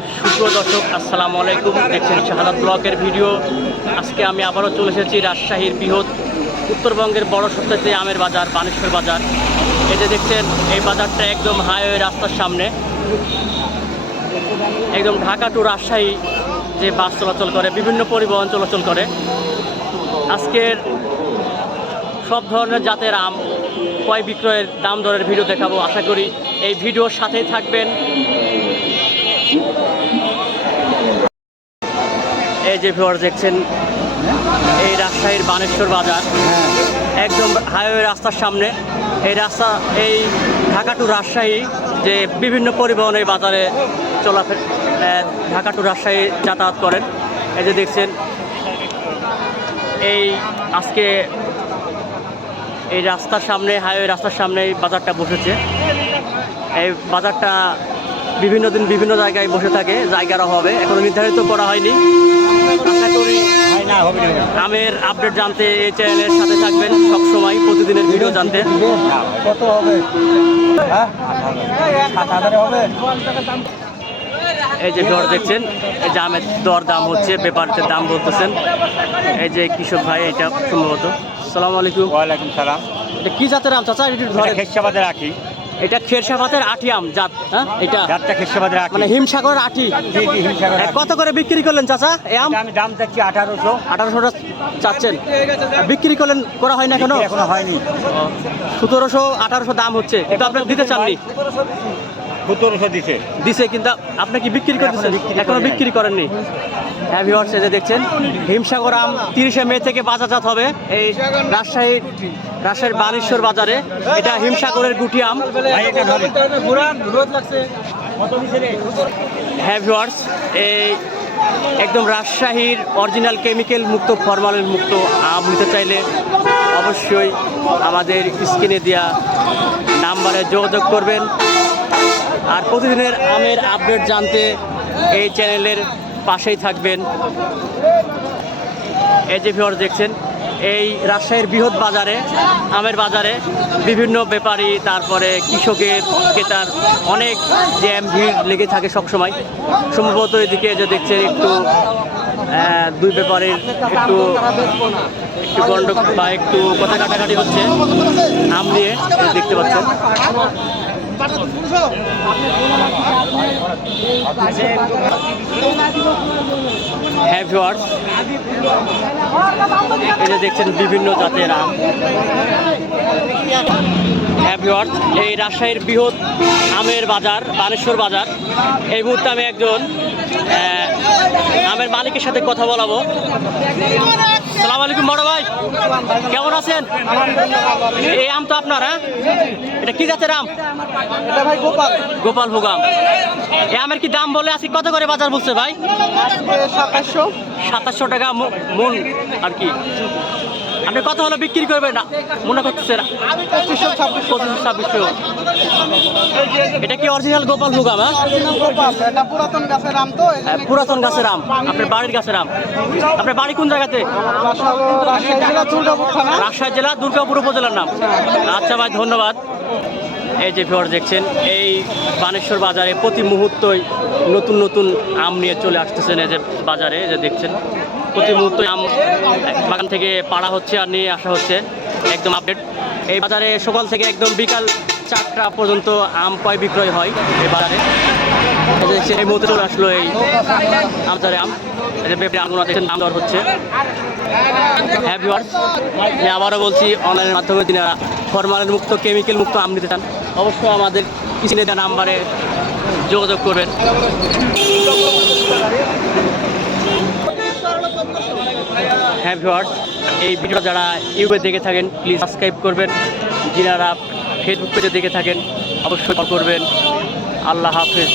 সুপ্রিয় দর্শক, আসসালামু আলাইকুম। দেখছেন শাহাদাত ব্লকের ভিডিও। আজকে আমি আবারও চলে এসেছি রাজশাহীর বৃহৎ উত্তরবঙ্গের বড় সপ্তাহে আমের বাজার, বানেশ্বর বাজার। যে দেখছেন, এই বাজারটা একদম হাইওয়ে রাস্তার সামনে। একদম ঢাকা টু রাজশাহী যে বাস চলাচল করে, বিভিন্ন পরিবহন চলাচল করে। আজকের সব ধরনের জাতের আম ক্রয় বিক্রয়ের দাম দরের ভিডিও দেখাবো। আশা করি এই ভিডিওর সাথেই থাকবেন। যে ভিউয়ার দেখছেন, এই রাজশাহীর বানেশ্বর বাজার, একদম হাইওয়ে রাস্তার সামনে। এই রাস্তা, এই ঢাকা টু রাজশাহী যে বিভিন্ন পরিবহন এই বাজারে চলাফের ঢাকা টু রাজশাহী যাতায়াত করেন। এই যে দেখছেন, এই আজকে এই রাস্তার সামনে হাইওয়ে রাস্তার সামনে এই বাজারটা বসেছে। এই বাজারটা বিভিন্ন দিন বিভিন্ন জায়গায় বসে থাকে জায়গার অভাবে। এখনও নির্ধারিত করা হয়নি। আশা করি আমের আপডেট জানতে এই চ্যানেলের সাথে থাকবেন সবসময় প্রতিদিনের ভিডিও জানতে। কত হবে এই যে দর দেখছেন এই যে আমের দর দাম হচ্ছে ব্যাপারীদের দাম বলতেছেন। এই যে কৃষক ভাই এটা সম্ভবত। সালাম আলাইকুম। ওয়ালাইকুম সালাম। এটা কি জাতের আম? চাচা ধরে খেসাবাদে রাখি এটা খেরসাফাতের আটি আম জাত হ্যাঁ? এটা। জাতটা খেসাবাদে আটি। মানে হিমসাগরের আটি। জি জি হিমসাগর কত করে বিক্রি করলেন চাচা এই আম? আমি দাম চাচ্ছি আঠারোশো। আঠারোশোটা চাচ্ছেন। বিক্রি করলেন করা হয় না এখনও? এখনও হয়নি। সতেরোশো আঠারোশো দাম হচ্ছে। এটা আপনি দিতে চাননি? সতেরোশো দিছে। দিছে কিন্তু আপনি কি বিক্রি করতেছেন? এখনও। বিক্রি করেননি। হ্যাঁ ভিওয়ার্স যে দেখছেন হিমসাগর আম তিরিশে মে থেকে বাজারজাত হবে। এই রাজশাহীর রাজশাহীর বানেশ্বর বাজারে। এটা হিমসাগরের গুটি আম। হ্যাঁ ভিওয়ার্স এই একদম রাজশাহীর অরিজিনাল কেমিক্যাল মুক্ত ফরমালিন মুক্ত আম নিতে চাইলে অবশ্যই আমাদের স্ক্রিনে দেওয়া নাম্বারে যোগাযোগ করবেন। আর প্রতিদিনের আমের আপডেট জানতে এই চ্যানেলের পাশেই থাকবেন। এই যে ভিওর দেখছেন, এই রাজশাহীর বৃহৎ বাজারে, আমের বাজারে বিভিন্ন ব্যাপারী, তারপরে কৃষকের, ক্রেতার অনেক জ্যাম ভিড় লেগে থাকে সবসময়। সম্ভবত এদিকে যে দেখছেন একটু দুই ব্যাপারের একটু একটু গন্ড বা একটু কথা কাটাকাটি হচ্ছে আম নিয়ে দেখতে পাচ্ছেন। হ্যাঁ এটা দেখছেন বিভিন্ন জাতের আম। ভিওয়ার্স এই রাজশাহীর বৃহৎ আমের বাজার বানেশ্বর বাজার। এই মুহূর্তে আমি একজন আমের মালিকের সাথে কথা বলাবো। সালাম আলাইকুম বড় ভাই। কেমন আছেন? এই আম তো আপনার হ্যাঁ? এটা কি জাতের আম? গোপাল। গোপাল ভোগ আম এই আমের কি দাম বলে আছি কত করে বাজার বলছে ভাই? সাতাশশো। সাতাশশো টাকা মন আর কি। আপনি কত হলো বিক্রি করবেন না। মনে ছাব্বিশশো ছাব্বিশশো এটা কি অরিজিনাল গোপাল ভোগ আম? গোপাল এটা পুরাতন গাছের আম তো পুরাতন গাছের আম। আপনার বাড়ির গাছের আম। আপনার বাড়ি কোন জায়গাতে? রাজশাহী জেলা, দুর্গাপুর উপজেলার নাম। আচ্ছা ভাই, ধন্যবাদ। এই যে ভিওর দেখছেন, এই বানেশ্বর বাজারে প্রতি মুহূর্তই নতুন নতুন আম নিয়ে চলে আসতেছেন এই যে বাজারে যে দেখছেন। প্রতি মুহূর্তই আম বাগান থেকে পাড়া হচ্ছে আর নিয়ে আসা হচ্ছে একদম আপডেট এই বাজারে সকাল থেকে একদম বিকাল চারটা পর্যন্ত আম ক্রয় বিক্রয় হয় এই বাজারে। এই মুহূর্তে চলে আসলো এই আমচারে আম। দর হচ্ছে। হ্যাঁ ভিউয়ার্স আমি আবারও বলছি অনলাইনের মাধ্যমে তিনি ফরমালিন মুক্ত কেমিক্যাল মুক্ত আম নিতে চান। অবশ্যই আমাদের কিচেনে দেওয়া নাম্বারে যোগাযোগ করবেন। হ্যাঁ ভিওয়ার্স এই ভিডিও যারা ইউটিউবে দেখে থাকেন প্লিজ সাবস্ক্রাইব করবেন। যিনারা ফেসবুক পেজে দেখে থাকেন, অবশ্যই করবেন। আল্লাহ হাফেজ।